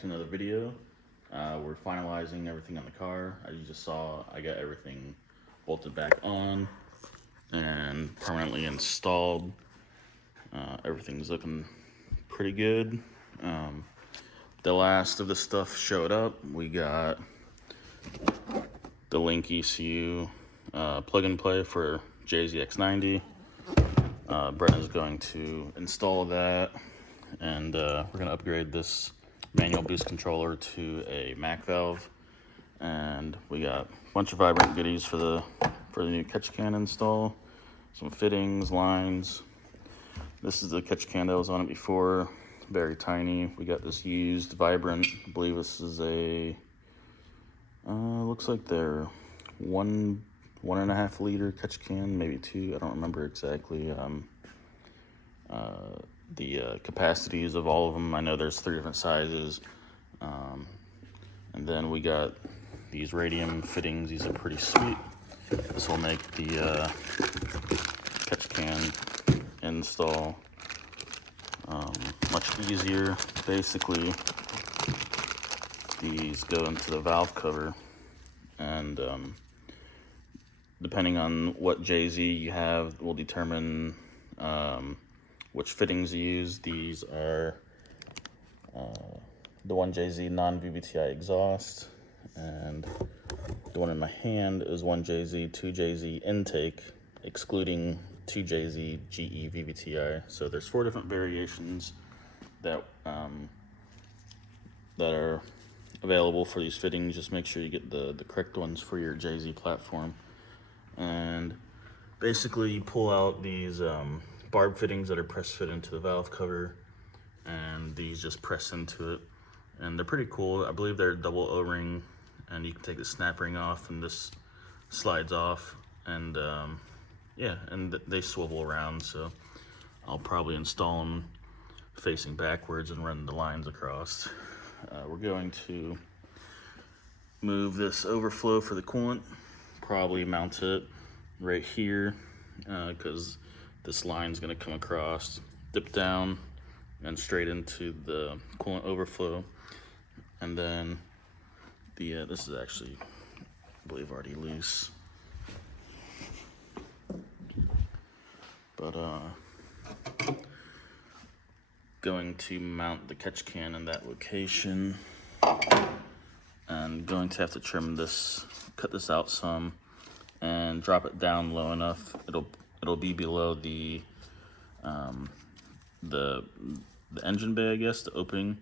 to another video. We're finalizing everything on the car. As you just saw, I got everything bolted back on and permanently installed. Everything's looking pretty good. The last of the stuff showed up. We got the Link ECU plug and play for JZX90. Brenna's going to install that, and we're going to upgrade this manual boost controller to a Mac valve. And we got a bunch of vibrant goodies for the new catch can install. Some fittings, lines. This is the catch can that was on it before, very tiny. We got this used vibrant, I believe this is a looks like they're 1.5 liter catch can, maybe 2, I don't remember exactly the capacities of all of them. I know there's 3 different sizes. And then we got these Radium fittings. These are pretty sweet. This will make the catch can install much easier. Basically, these go into the valve cover, and depending on what JZ you have will determine which fittings you use. These are the 1JZ non-VVTi exhaust, and the one in my hand is 1JZ 2JZ intake, excluding 2JZ GE VVTi. So there's 4 different variations that are available for these fittings. Just make sure you get the correct ones for your JZ platform. And basically you pull out these barb fittings that are press fit into the valve cover, and these just press into it, and they're pretty cool. I believe they're double O-ring, and you can take the snap ring off and this slides off, and yeah, and they swivel around. So I'll probably install them facing backwards and run the lines across. We're going to move this overflow for the coolant, probably mount it right here, because this line's going to come across, dip down, and straight into the coolant overflow. And then this is actually, I believe, already loose. But going to mount the catch can in that location, and going to have to trim this, cut this out some, and drop it down low enough. It'll be below the engine bay, I guess, the opening,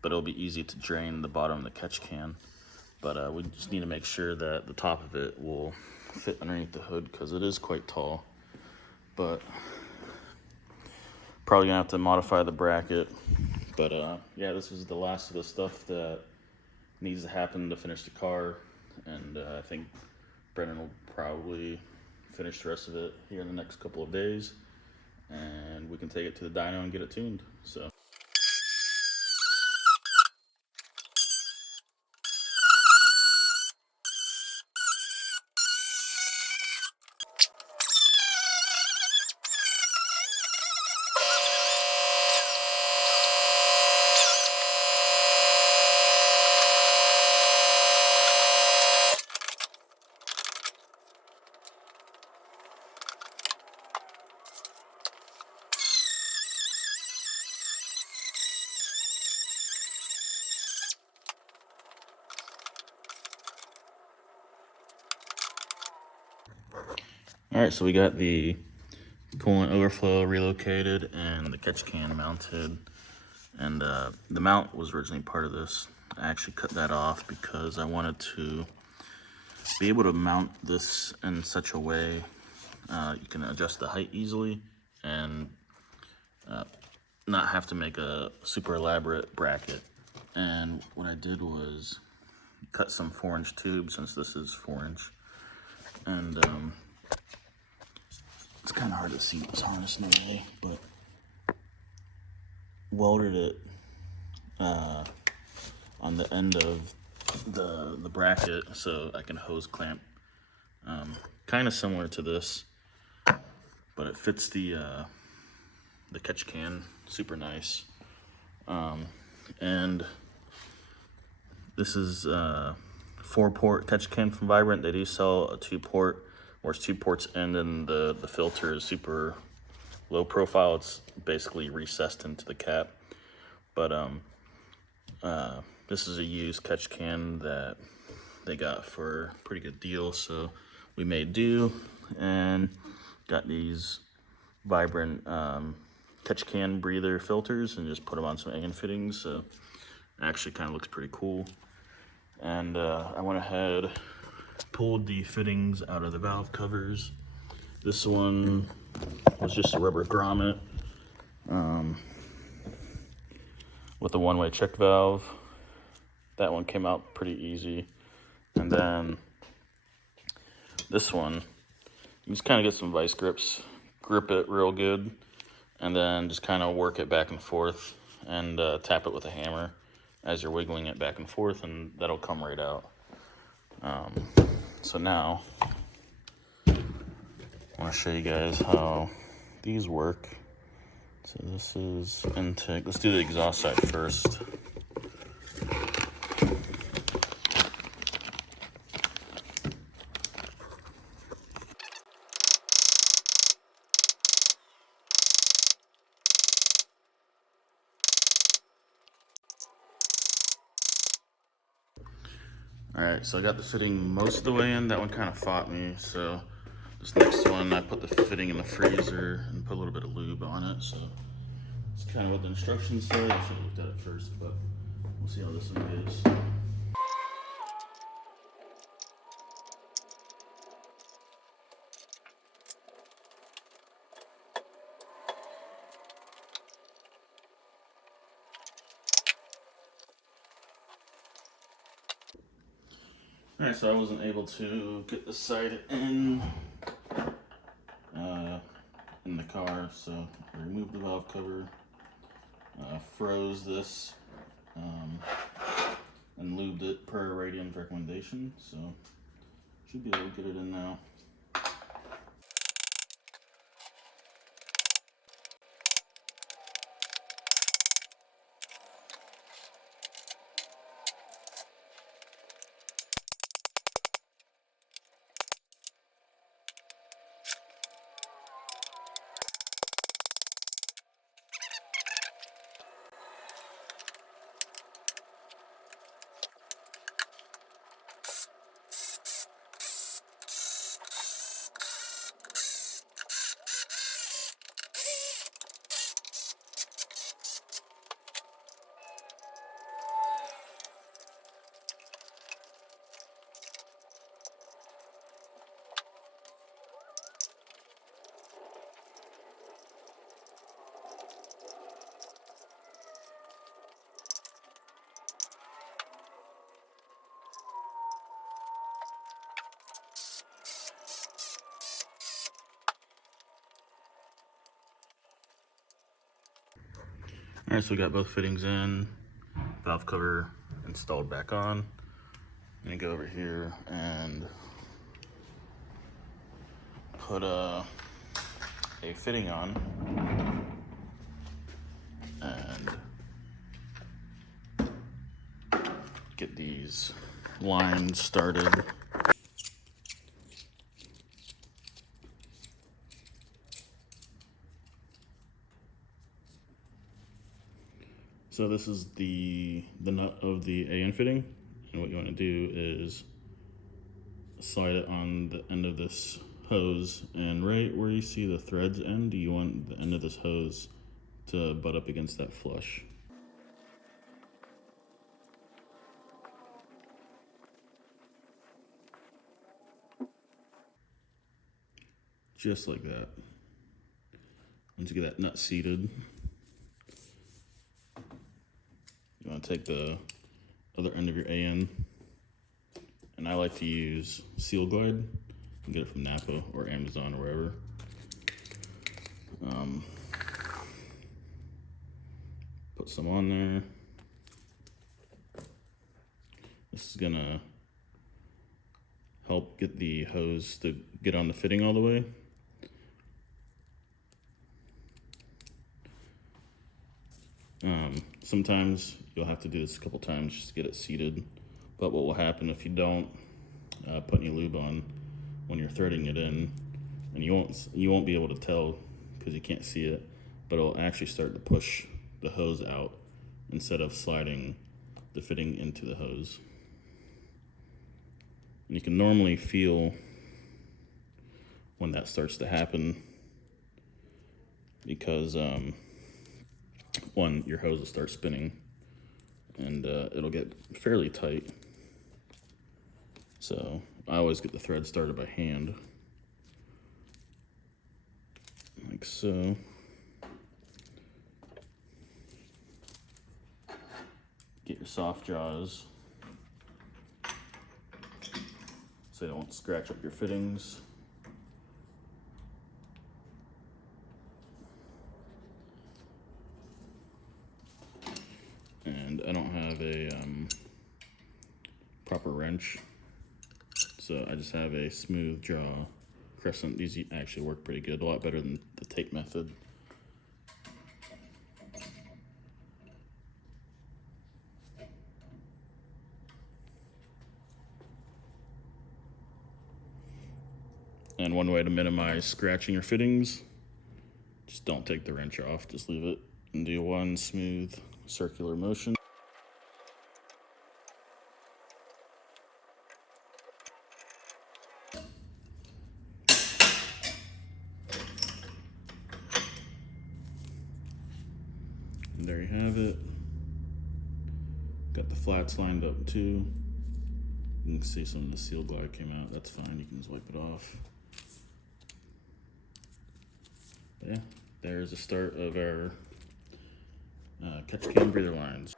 but it'll be easy to drain the bottom of the catch can. But we just need to make sure that the top of it will fit underneath the hood, because it is quite tall. But probably gonna have to modify the bracket. But yeah, this is the last of the stuff that needs to happen to finish the car, and I think Brennan will probably finish the rest of it here in the next couple of days, and we can take it to the dyno and get it tuned. So all right, so we got the coolant overflow relocated and the catch can mounted, and the mount was originally part of this. I actually cut that off because I wanted to be able to mount this in such a way you can adjust the height easily, and not have to make a super elaborate bracket. And what I did was cut some 4-inch tubes, since this is 4-inch, and it's kind of hard to see this harness normally, but welded it on the end of the bracket so I can hose clamp. Kind of similar to this, but it fits the catch can super nice. And This is 4-port catch can from Vibrant. They do sell a 2-port, where it's 2 ports in, and the filter is super low profile. It's basically recessed into the cap. But this is a used catch can that they got for a pretty good deal, so we made do and got these Vibrant catch can breather filters and just put them on some AN fittings. So it actually kind of looks pretty cool. And I went ahead, pulled the fittings out of the valve covers. This one was just a rubber grommet with a one-way check valve. That one came out pretty easy. And then this one, you just kind of get some vice grips, grip it real good, and then just kind of work it back and forth and tap it with a hammer as you're wiggling it back and forth, and that'll come right out. So now I want to show you guys how these work. So this is intake. Let's do the exhaust side first. Alright, so I got the fitting most of the way in. That one kind of fought me, so this next one I put the fitting in the freezer and put a little bit of lube on it. So it's kind of what the instructions say. I should have looked at it first, but we'll see how this one is. Alright, so I wasn't able to get the side in the car, so I removed the valve cover, froze this, and lubed it per Radium's recommendation, so should be able to get it in now. Alright, so we got both fittings in, valve cover installed back on. I'm gonna go over here and put a fitting on and get these lines started. So this is the nut of the AN fitting, and what you want to do is slide it on the end of this hose, and right where you see the threads end, you want the end of this hose to butt up against that flush. Just like that. Once you get that nut seated, you want to take the other end of your AN, and I like to use Seal Glide. You can get it from Napa or Amazon or wherever. Put some on there. This is gonna help get the hose to get on the fitting all the way. Sometimes you'll have to do this a couple times just to get it seated. But what will happen if you don't put any lube on when you're threading it in, and you won't be able to tell because you can't see it, but it'll actually start to push the hose out instead of sliding the fitting into the hose. And you can normally feel when that starts to happen because one, your hose will start spinning and it'll get fairly tight. So I always get the thread started by hand, like so. Get your soft jaws so they don't scratch up your fittings. And I don't have a proper wrench, so I just have a smooth jaw crescent. These actually work pretty good, a lot better than the tape method. And one way to minimize scratching your fittings, just don't take the wrench off, just leave it and do one smooth circular motion. And there you have it. Got the flats lined up too. You can see some of the seal glide came out. That's fine, you can just wipe it off. But yeah, there's the start of our catch can breather lines.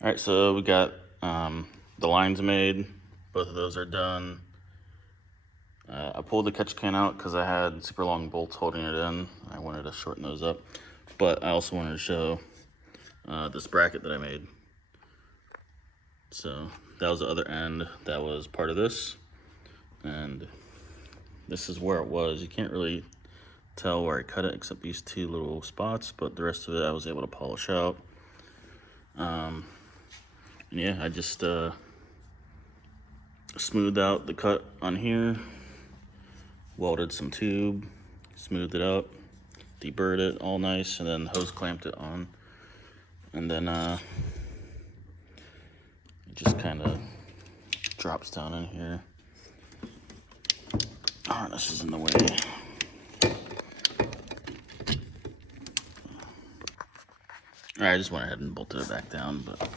All right, so we got the lines made. Both of those are done. I pulled the catch can out because I had super long bolts holding it in. I wanted to shorten those up, but I also wanted to show this bracket that I made. So that was the other end that was part of this, and this is where it was. You can't really tell where I cut it except these two little spots, but the rest of it I was able to polish out. And yeah, I just smoothed out the cut on here, welded some tube, smoothed it out, deburred it all nice, and then hose clamped it on. And then it just kind of drops down in here. Harness is in the way. All right, I just went ahead and bolted it back down, but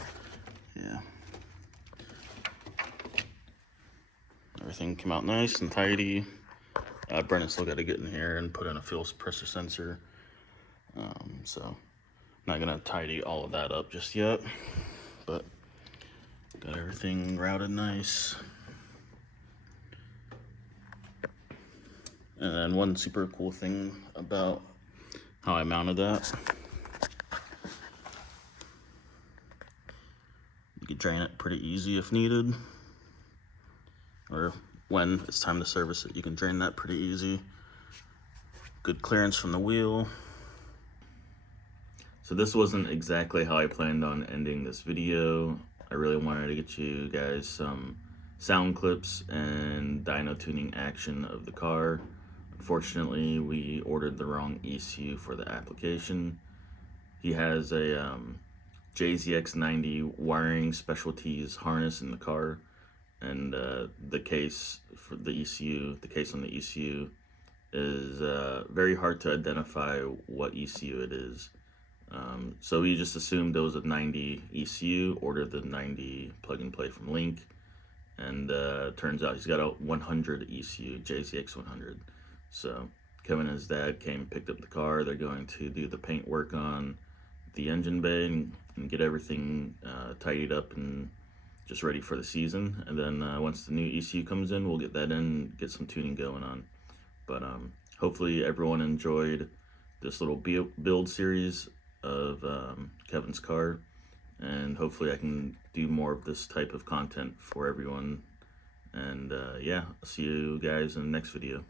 yeah. Everything came out nice and tidy. Brennan still got to get in here and put in a fuel pressure sensor. So I'm not gonna tidy all of that up just yet, but got everything routed nice. And then one super cool thing about how I mounted that, you can drain it pretty easy if needed, or when it's time to service it, you can drain that pretty easy. Good clearance from the wheel. So this wasn't exactly how I planned on ending this video. I really wanted to get you guys some sound clips and dyno tuning action of the car. Unfortunately, we ordered the wrong ECU for the application. He has a JZX90 wiring specialties harness in the car, and the case for the ECU, the case on the ECU, is very hard to identify what ECU it is. So we just assumed it was a 90 ECU, ordered the 90 plug and play from Link, and turns out he's got a 100 ECU, JZX 100. So Kevin and his dad came and picked up the car. They're going to do the paint work on the engine bay and get everything tidied up and just ready for the season. And then once the new ECU comes in, we'll get that in and get some tuning going on. But hopefully everyone enjoyed this little build series of Kevin's car, and hopefully I can do more of this type of content for everyone. And yeah, I'll see you guys in the next video.